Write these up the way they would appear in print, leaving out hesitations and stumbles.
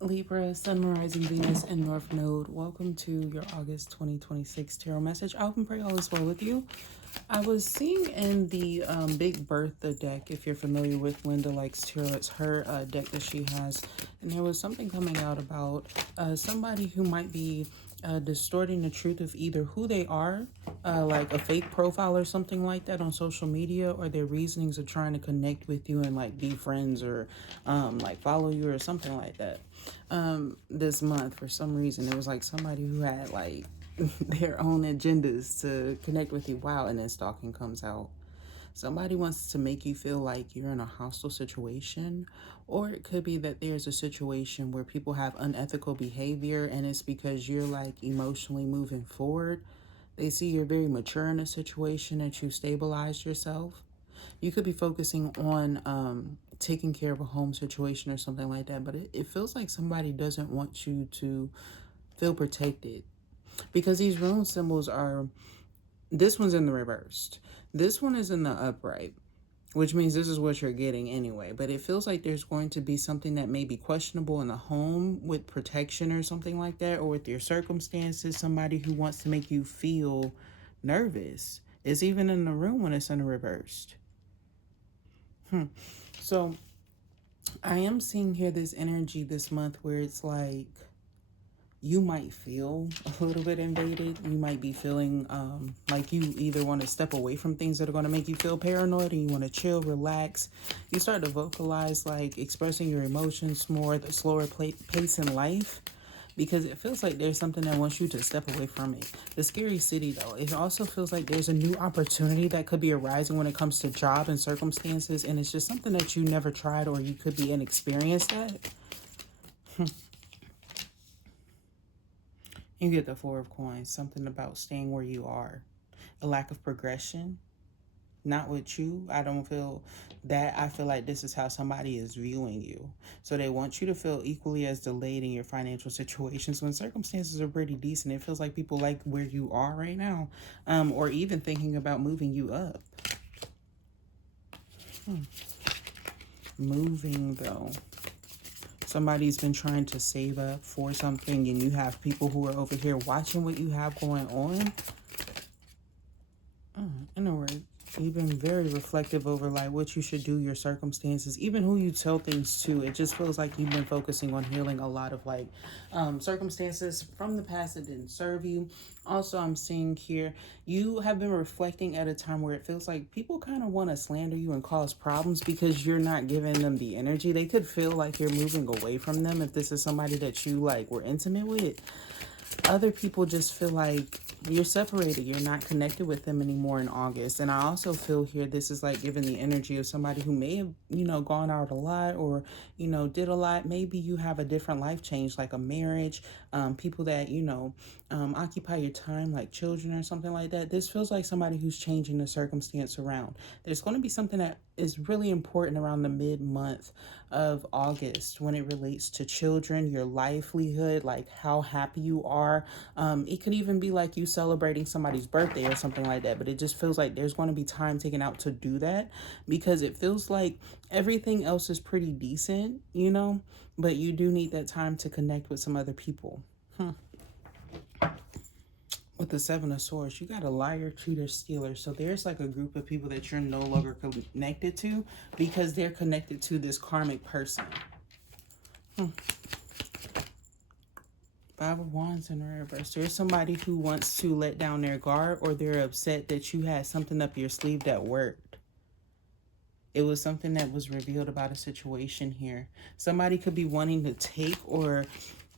Libra, Sun, Rising, Venus, and North Node. Welcome to your August 2026 tarot message. I hope and pray all is well with you. I was seeing in the Big Bertha deck, if you're familiar with Linda Likes Tarot, it's her deck that she has. And there was something coming out about somebody who might be distorting the truth of either who they are, like a fake profile or something like that on social media, or their reasonings of trying to connect with you and like be friends or like follow you or something like that. This month, for some reason, it was like somebody who had like their own agendas to connect with you. Wow, and then stalking comes out. Somebody wants to make you feel like you're in a hostile situation, or it could be that there's a situation where people have unethical behavior and it's because you're like emotionally moving forward. They see you're very mature in a situation, that you stabilized yourself. You could be focusing on taking care of a home situation or something like that, but it feels like somebody doesn't want you to feel protected, because these rune symbols are, this one's in the reversed, this one is in the upright, which means this is what you're getting anyway. But it feels like there's going to be something that may be questionable in the home with protection or something like that, or with your circumstances. Somebody who wants to make you feel nervous is even in the room when it's in the reversed. So I am seeing here this energy this month where it's like you might feel a little bit invaded. You might be feeling like you either want to step away from things that are going to make you feel paranoid, and you want to chill, relax. You start to vocalize, like expressing your emotions more, the slower pace in life, because it feels like there's something that wants you to step away from it. The scary city, though, it also feels like there's a new opportunity that could be arising when it comes to job and circumstances, and it's just something that you never tried, or you could be inexperienced at. You get the Four of Coins, something about staying where you are, a lack of progression, not with you. I don't feel that. I feel like this is how somebody is viewing you. So they want you to feel equally as delayed in your financial situations when circumstances are pretty decent. It feels like people like where you are right now, or even thinking about moving you up. Moving, though. Somebody's been trying to save up for something, and you have people who are over here watching what you have going on. In other words, you've been very reflective over like what you should do, your circumstances, even who you tell things to. It just feels like you've been focusing on healing a lot of like circumstances from the past that didn't serve you. Also, I'm seeing here you have been reflecting at a time where it feels like people kind of want to slander you and cause problems because you're not giving them the energy. They could feel like you're moving away from them if this is somebody that you like were intimate with. Other people just feel like you're separated. You're not connected with them anymore in August. And I also feel here this is like giving the energy of somebody who may have, gone out a lot, or, did a lot. Maybe you have a different life change, like a marriage, people that, occupy your time, like children or something like that. This feels like somebody who's changing the circumstance around. There's going to be something that is really important around the mid-month of August when it relates to children, your livelihood, like how happy you are. It could even be like you celebrating somebody's birthday or something like that, but it just feels like there's going to be time taken out to do that, because it feels like everything else is pretty decent, but you do need that time to connect with some other people. With the Seven of Swords, you got a liar, cheater, stealer. So there's like a group of people that you're no longer connected to because they're connected to this karmic person. Five of Wands in reverse. There's somebody who wants to let down their guard, or they're upset that you had something up your sleeve that worked. It was something that was revealed about a situation here. Somebody could be wanting to take, or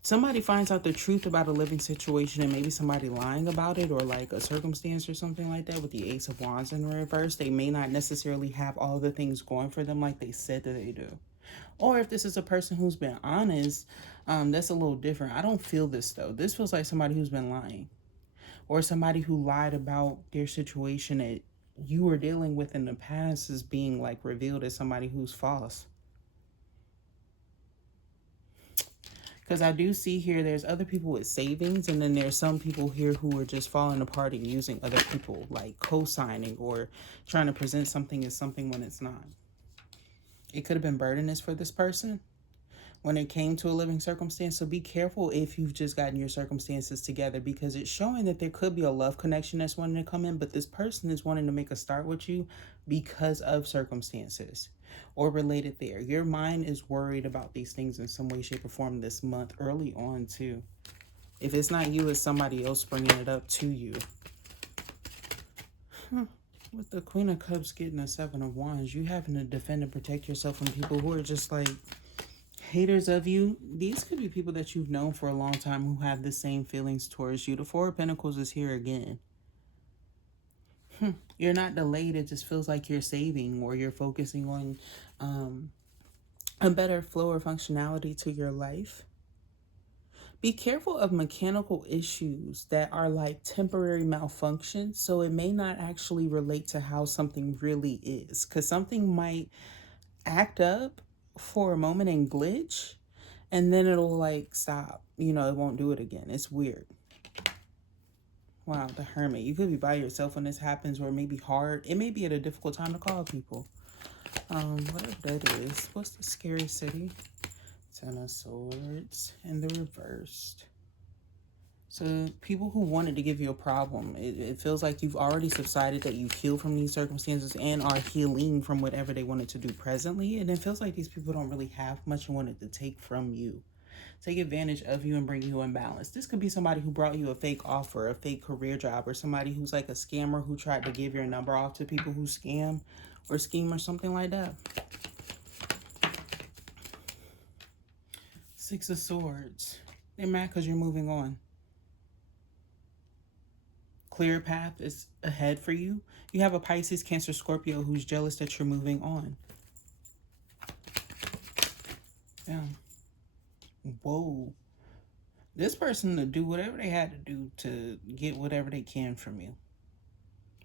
somebody finds out the truth about a living situation, and maybe somebody lying about it, or like a circumstance or something like that. With the Ace of Wands in reverse, they may not necessarily have all the things going for them like they said that they do. Or if this is a person who's been honest, that's a little different. I don't feel this though. This feels like somebody who's been lying, or somebody who lied about their situation that you were dealing with in the past is being like revealed as somebody who's false. Because I do see here there's other people with savings, and then there's some people here who are just falling apart and using other people, like co-signing or trying to present something as something when it's not. It could have been burdensome for this person, when it came to a living circumstance. So be careful if you've just gotten your circumstances together, because it's showing that there could be a love connection that's wanting to come in, but this person is wanting to make a start with you because of circumstances or related there. Your mind is worried about these things in some way, shape, or form this month, early on too. If it's not you, it's somebody else bringing it up to you. With the Queen of Cups getting a Seven of Wands, you having to defend and protect yourself from people who are just like haters of you. These could be people that you've known for a long time who have the same feelings towards you. The Four of Pentacles is here again. You're not delayed. It just feels like you're saving, or you're focusing on a better flow or functionality to your life. Be careful of mechanical issues that are like temporary malfunctions. So it may not actually relate to how something really is, because something might act up for a moment and glitch, and then it'll like stop. You know, it won't do it again. It's weird. Wow, the Hermit. You could be by yourself when this happens, or it may be hard. It may be at a difficult time to call people. Whatever that is. What's the scary city? Ten of Swords in the reversed. So people who wanted to give you a problem, it feels like you've already subsided, that you've healed from these circumstances and are healing from whatever they wanted to do presently. And it feels like these people don't really have much and wanted to take from you, take advantage of you and bring you in balance. This could be somebody who brought you a fake offer, a fake career job, or somebody who's like a scammer who tried to give your number off to people who scam or scheme or something like that. Six of Swords. They're mad because you're moving on. Clear path is ahead for you. You have a Pisces, Cancer, Scorpio who's jealous that you're moving on. Yeah. Whoa. This person to do whatever they had to do to get whatever they can from you.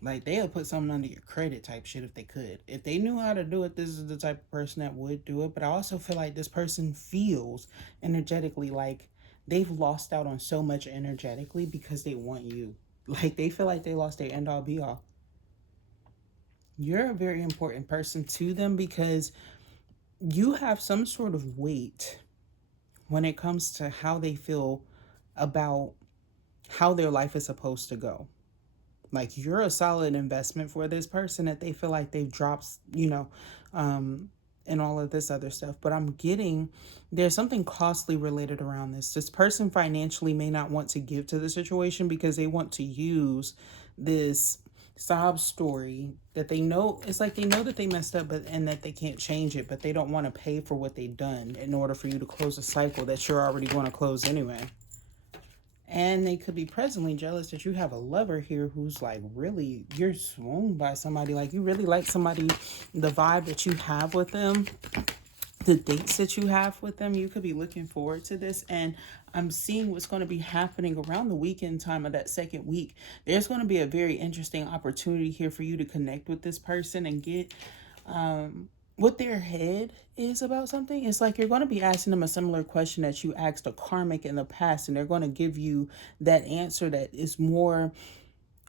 Like, they'll put something under your credit type shit if they could. If they knew how to do it, this is the type of person that would do it. But I also feel like this person feels energetically like they've lost out on so much energetically because they want you. Like, they feel like they lost their end all be all. You're a very important person to them because you have some sort of weight when it comes to how they feel about how their life is supposed to go. Like, you're a solid investment for this person that they feel like they've dropped, you know, and all of this other stuff. But I'm getting there's something costly related around this. This person financially may not want to give to the situation because they want to use this sob story that they know. It's like they know that they messed up, but and that they can't change it, but they don't want to pay for what they've done in order for you to close a cycle that you're already going to close anyway. And they could be presently jealous that you have a lover here who's like, really, you're swooned by somebody. Like, you really like somebody, the vibe that you have with them, the dates that you have with them. You could be looking forward to this. And I'm seeing what's going to be happening around the weekend time of that second week. There's going to be a very interesting opportunity here for you to connect with this person and get what their head is about something. It's like you're going to be asking them a similar question that you asked a karmic in the past, and they're going to give you that answer that is more,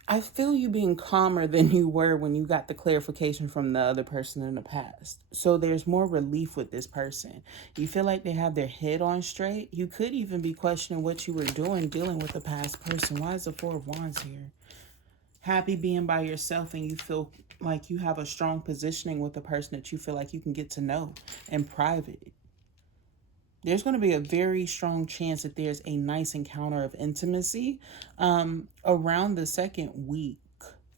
I feel you being calmer than you were when you got the clarification from the other person in the past. So there's more relief with this person. You feel like they have their head on straight. You could even be questioning what you were doing dealing with the past person. Why is the Four of Wands here? Happy being by yourself, and you feel like you have a strong positioning with the person that you feel like you can get to know in private. There's going to be a very strong chance that there's a nice encounter of intimacy around the second week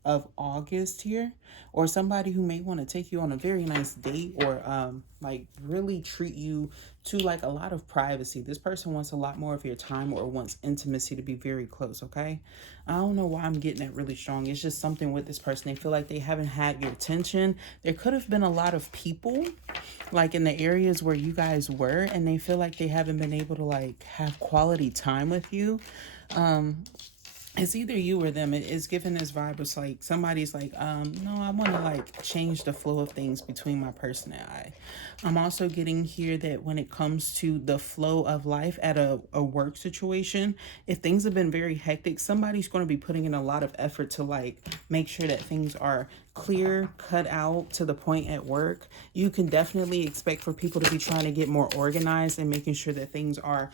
of August here, or somebody who may want to take you on a very nice date, or like really treat you to like a lot of privacy. This person wants a lot more of your time, or wants intimacy to be very close. Okay, I don't know why I'm getting that really strong. It's just something with this person. They feel like they haven't had your attention. There could have been a lot of people like in the areas where you guys were, and they feel like they haven't been able to like have quality time with you. It's either you or them. It's giving this vibe. It's like somebody's like, no, I want to like change the flow of things between my person and I. I'm also getting here that when it comes to the flow of life at a work situation, if things have been very hectic, somebody's going to be putting in a lot of effort to like make sure that things are clear, cut out, to the point at work, you can definitely expect for people to be trying to get more organized and making sure that things are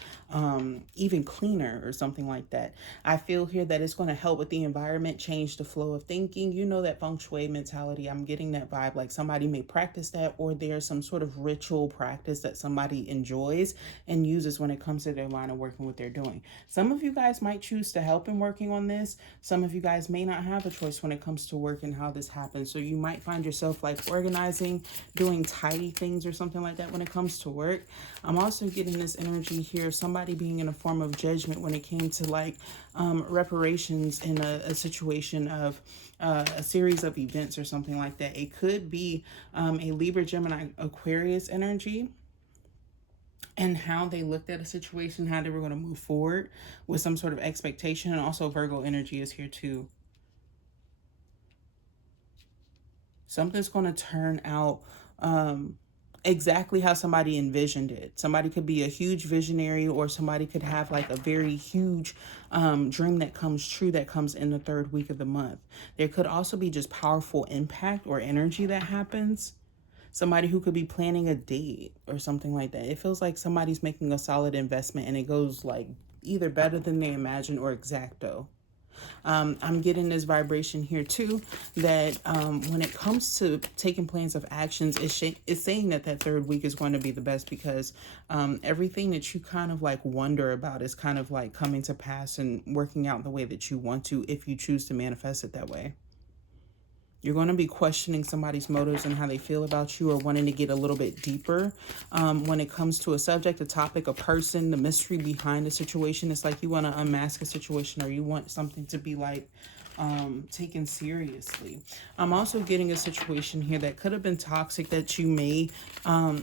even cleaner or something like that. I feel here that it's going to help with the environment, change the flow of thinking. You know, that feng shui mentality. I'm getting that vibe like somebody may practice that, or there's some sort of ritual practice that somebody enjoys and uses when it comes to their line of work and what they're doing. Some of you guys might choose to help in working on this. Some of you guys may not have a choice when it comes to work and how this happens. So you might find yourself like organizing, doing tidy things or something like that when it comes to work. I'm also getting this energy here of somebody being in a form of judgment when it came to like reparations in a situation of a series of events or something like that. It could be a Libra, Gemini, Aquarius energy, and how they looked at a situation, how they were going to move forward with some sort of expectation. And also Virgo energy is here too. Something's going to turn out exactly how somebody envisioned it. Somebody could be a huge visionary, or somebody could have like a very huge dream that comes true, that comes in the third week of the month. There could also be just powerful impact or energy that happens. Somebody who could be planning a date or something like that. It feels like somebody's making a solid investment and it goes like either better than they imagined or exacto. I'm getting this vibration here too, that when it comes to taking plans of actions, it's saying that that third week is going to be the best, because everything that you kind of like wonder about is kind of like coming to pass and working out the way that you want to, if you choose to manifest it that way. You're going to be questioning somebody's motives and how they feel about you, or wanting to get a little bit deeper when it comes to a subject, a topic, a person, the mystery behind the situation. It's like you want to unmask a situation, or you want something to be like taken seriously. I'm also getting a situation here that could have been toxic, that you may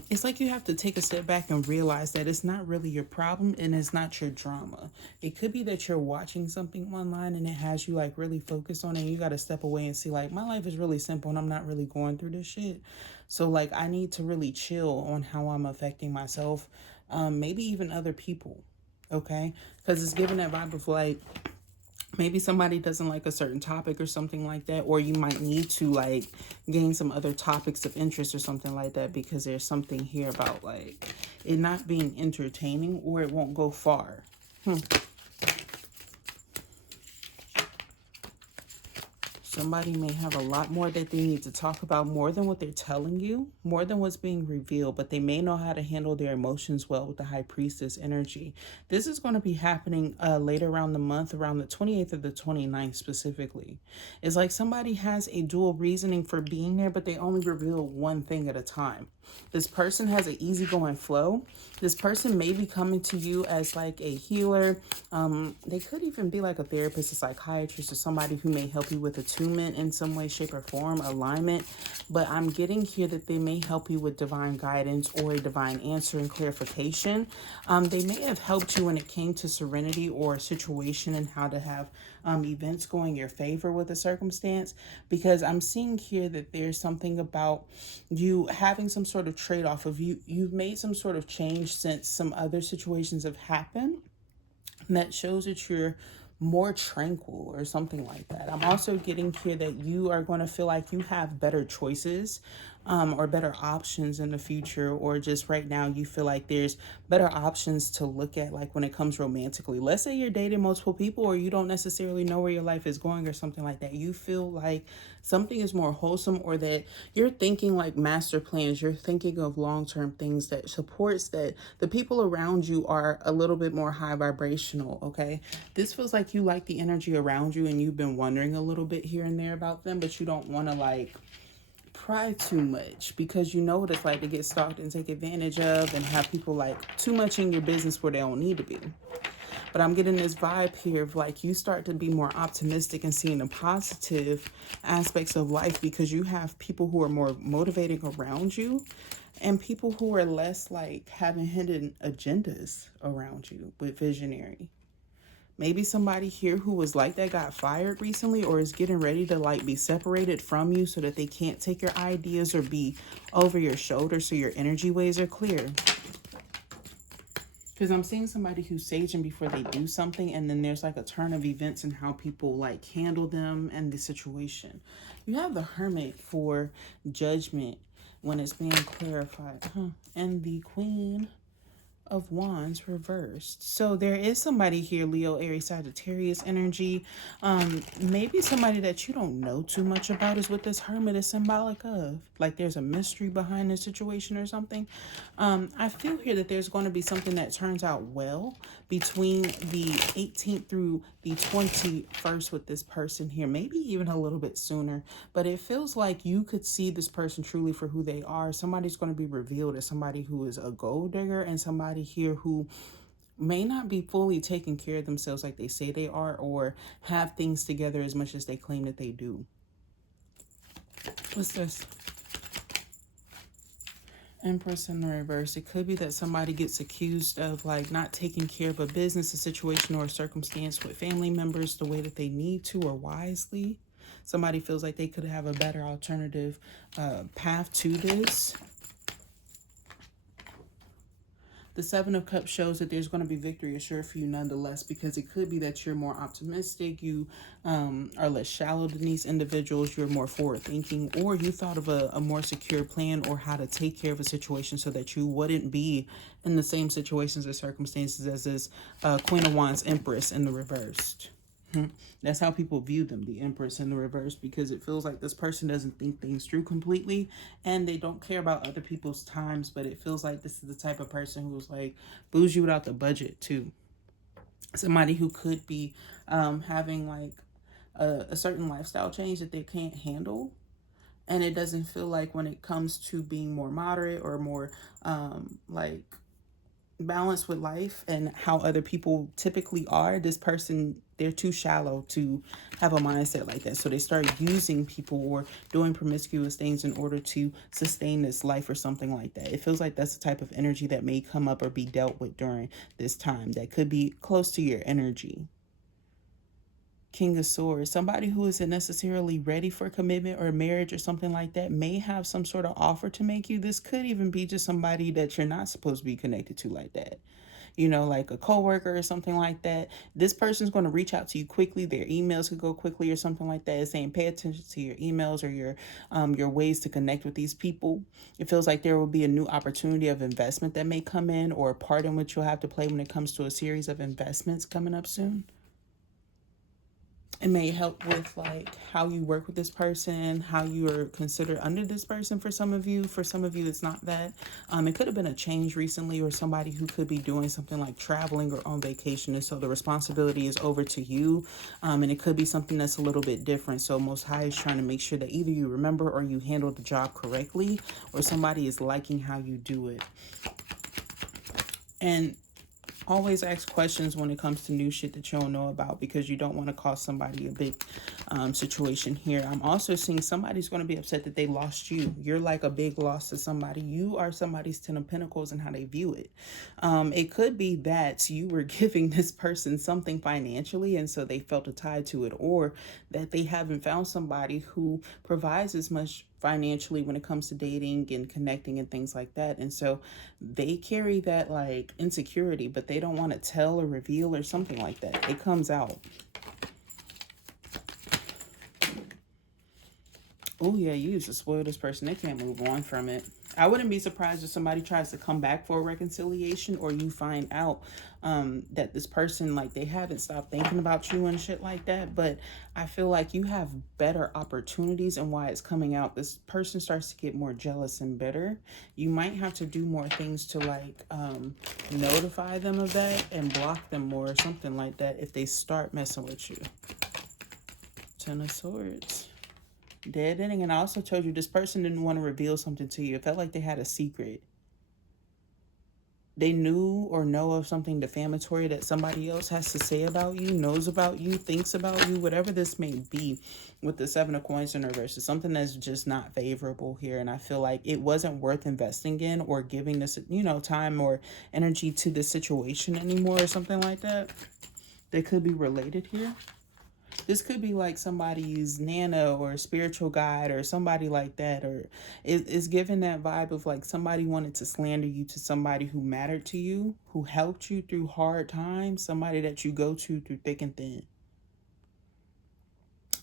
it's like you have to take a step back and realize that it's not really your problem and it's not your drama. It could be that you're watching something online and it has you like really focused on it, and you got to step away and see like, my life is really simple and I'm not really going through this shit. So like, I need to really chill on how I'm affecting myself, maybe even other people. Okay, because it's giving that vibe of like, maybe somebody doesn't like a certain topic or something like that, or you might need to like gain some other topics of interest or something like that, because there's something here about like it not being entertaining, or it won't go far. Somebody may have a lot more that they need to talk about, more than what they're telling you, more than what's being revealed, but they may know how to handle their emotions well with the High Priestess energy. This is going to be happening later around the month, around the 28th or the 29th specifically. It's like somebody has a dual reasoning for being there, but they only reveal one thing at a time. This person has an easygoing flow. This person may be coming to you as like a healer. They could even be like a therapist, a psychiatrist, or somebody who may help you with attunement in some way, shape, or form, alignment. But I'm getting here that they may help you with divine guidance or a divine answer and clarification. They may have helped you when it came to serenity or a situation, and how to have events go in your favor with a circumstance, because I'm seeing here that there's something about you having some sort of trade-off of you've made some sort of change since some other situations have happened, and that shows that you're more tranquil or something like that. I'm also getting here that you are going to feel like you have better choices or better options in the future, or just right now you feel like there's better options to look at, like when it comes romantically. Let's say you're dating multiple people, or you don't necessarily know where your life is going or something like that. You feel like something is more wholesome, or that you're thinking like master plans. You're thinking of long-term things that supports that the people around you are a little bit more high vibrational. Okay, this feels like you like the energy around you, and you've been wondering a little bit here and there about them, but you don't want to like pry too much, because you know what it's like to get stalked and take advantage of, and have people like too much in your business where they don't need to be. But I'm getting this vibe here of like you start to be more optimistic and seeing the positive aspects of life, because you have people who are more motivating around you, and people who are less like having hidden agendas around you with visionary. Maybe somebody here who was like that got fired recently, or is getting ready to like be separated from you, so that they can't take your ideas or be over your shoulder, so your energy ways are clear. Because I'm seeing somebody who's saging before they do something, and then there's like a turn of events and how people like handle them and the situation. You have the Hermit for judgment when it's being clarified. And the Queen of Wands reversed. So there is somebody here, Leo, Aries, Sagittarius energy. Maybe somebody that you don't know too much about is what this Hermit is symbolic of. Like there's a mystery behind the situation or something. I feel here that there's going to be something that turns out well between the 18th through the 21st with this person here, maybe even a little bit sooner. But it feels like you could see this person truly for who they are. Somebody's going to be revealed as somebody who is a gold digger, and somebody here who may not be fully taking care of themselves like they say they are, or have things together as much as they claim that they do. What's this? Empress in the reverse. It could be that somebody gets accused of like not taking care of a business, a situation, or a circumstance with family members the way that they need to or wisely. Somebody feels like they could have a better alternative path to this. The Seven of Cups shows that there's going to be victory assured for you nonetheless, because it could be that you're more optimistic, you are less shallow than these individuals, you're more forward thinking, or you thought of a more secure plan or how to take care of a situation so that you wouldn't be in the same situations or circumstances as this Queen of Wands Empress in the reversed. That's how people view them, the Empress in the reverse, because it feels like this person doesn't think things through completely and they don't care about other people's times. But it feels like this is the type of person who's like bougie without the budget too. Somebody who could be having like a certain lifestyle change that they can't handle. And it doesn't feel like when it comes to being more moderate or more like balance with life and how other people typically are, this person, they're too shallow to have a mindset like that. So they start using people or doing promiscuous things in order to sustain this life or something like that. It feels like that's the type of energy that may come up or be dealt with during this time that could be close to your energy. King of Swords, somebody who isn't necessarily ready for commitment or marriage or something like that may have some sort of offer to make you. This could even be just somebody that you're not supposed to be connected to like that. You know, like a coworker or something like that. This person's going to reach out to you quickly. Their emails could go quickly or something like that. It's saying pay attention to your emails or your ways to connect with these people. It feels like there will be a new opportunity of investment that may come in, or a part in which you'll have to play when it comes to a series of investments coming up soon. It may help with like how you work with this person, how you are considered under this person for some of you. For some of you, it's not that. It could have been a change recently, or somebody who could be doing something like traveling or on vacation. And so the responsibility is over to you. And it could be something that's a little bit different. So Most High is trying to make sure that either you remember or you handle the job correctly, or somebody is liking how you do it. And always ask questions when it comes to new shit that you don't know about, because you don't want to cause somebody a big situation here. I'm also seeing somebody's going to be upset that they lost you. You're like a big loss to somebody. You are somebody's Ten of Pentacles and how they view it. It could be that you were giving this person something financially and so they felt a tie to it, or that they haven't found somebody who provides as much financially when it comes to dating and connecting and things like that. And so they carry that like insecurity, but they don't want to tell or reveal or something like that. It comes out. Oh yeah, you used to spoil this person. They can't move on from it. I wouldn't be surprised if somebody tries to come back for a reconciliation, or you find out that this person, like, they haven't stopped thinking about you and shit like that. But I feel like you have better opportunities, and why it's coming out, this person starts to get more jealous and bitter. You might have to do more things to like notify them of that and block them more or something like that if they start messing with you. Ten of Swords. Dead ending. And I also told you this person didn't want to reveal something to you. It felt like they had a secret. They knew or know of something defamatory that somebody else has to say about you, knows about you, thinks about you, whatever this may be. With the Seven of Coins in reverse, it's something that's just not favorable here. And I feel like it wasn't worth investing in or giving this, you know, time or energy to the situation anymore or something like that. They could be related here. This could be like somebody's nana or spiritual guide or somebody like that, or it's given that vibe of like somebody wanted to slander you to somebody who mattered to you, who helped you through hard times, somebody that you go to through thick and thin.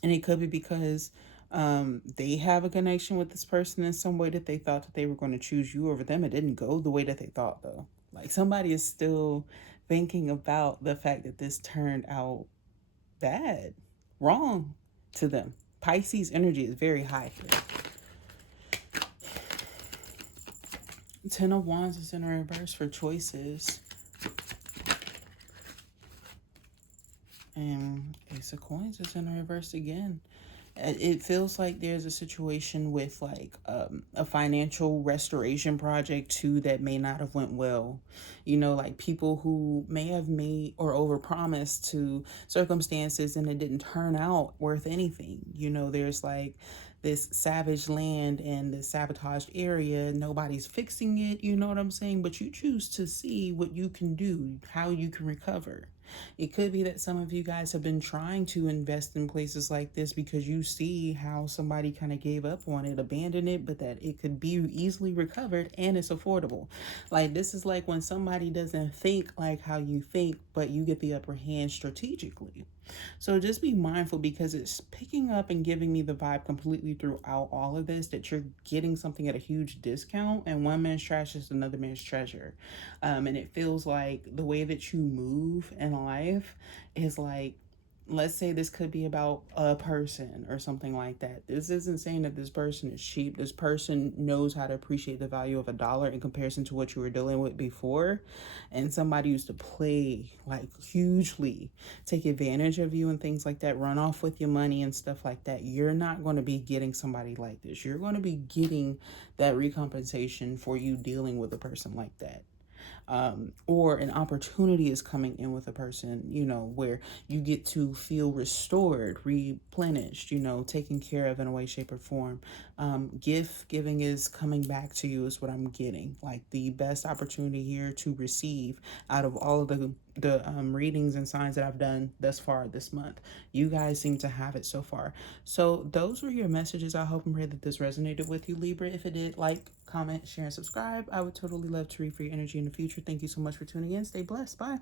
And it could be because they have a connection with this person in some way that they thought that they were going to choose you over them. It didn't go the way that they thought, though. Like somebody is still thinking about the fact that this turned out bad, wrong to them. Pisces energy is very high here. Ten of Wands is in reverse for choices. And Ace of Coins is in reverse again. It feels like there's a situation with like a financial restoration project too that may not have went well. You know, like people who may have made or overpromised to circumstances and it didn't turn out worth anything. You know, there's like this savage land and this sabotaged area. Nobody's fixing it, you know what I'm saying? But you choose to see what you can do, how you can recover. It could be that some of you guys have been trying to invest in places like this because you see how somebody kind of gave up on it, abandoned it, but that it could be easily recovered and it's affordable. Like this is like when somebody doesn't think like how you think, but you get the upper hand strategically. So just be mindful because it's picking up and giving me the vibe completely throughout all of this that you're getting something at a huge discount, and one man's trash is another man's treasure. And it feels like the way that you move in life is like, let's say this could be about a person or something like that. This isn't saying that this person is cheap. This person knows how to appreciate the value of a dollar in comparison to what you were dealing with before. And somebody used to play like hugely, take advantage of you and things like that, run off with your money and stuff like that. You're not going to be getting somebody like this. You're going to be getting that recompensation for you dealing with a person like that. Or an opportunity is coming in with a person, you know, where you get to feel restored, replenished, you know, taken care of in a way, shape, or form. Gift giving is coming back to you is what I'm getting. Like the best opportunity here to receive out of all of the readings and signs that I've done thus far this month. You guys seem to have it so far. So those were your messages. I hope and pray that this resonated with you, Libra. If it did, like, comment, share, and subscribe. I would totally love to read for your energy in the future. Thank you so much for tuning in. Stay blessed. Bye.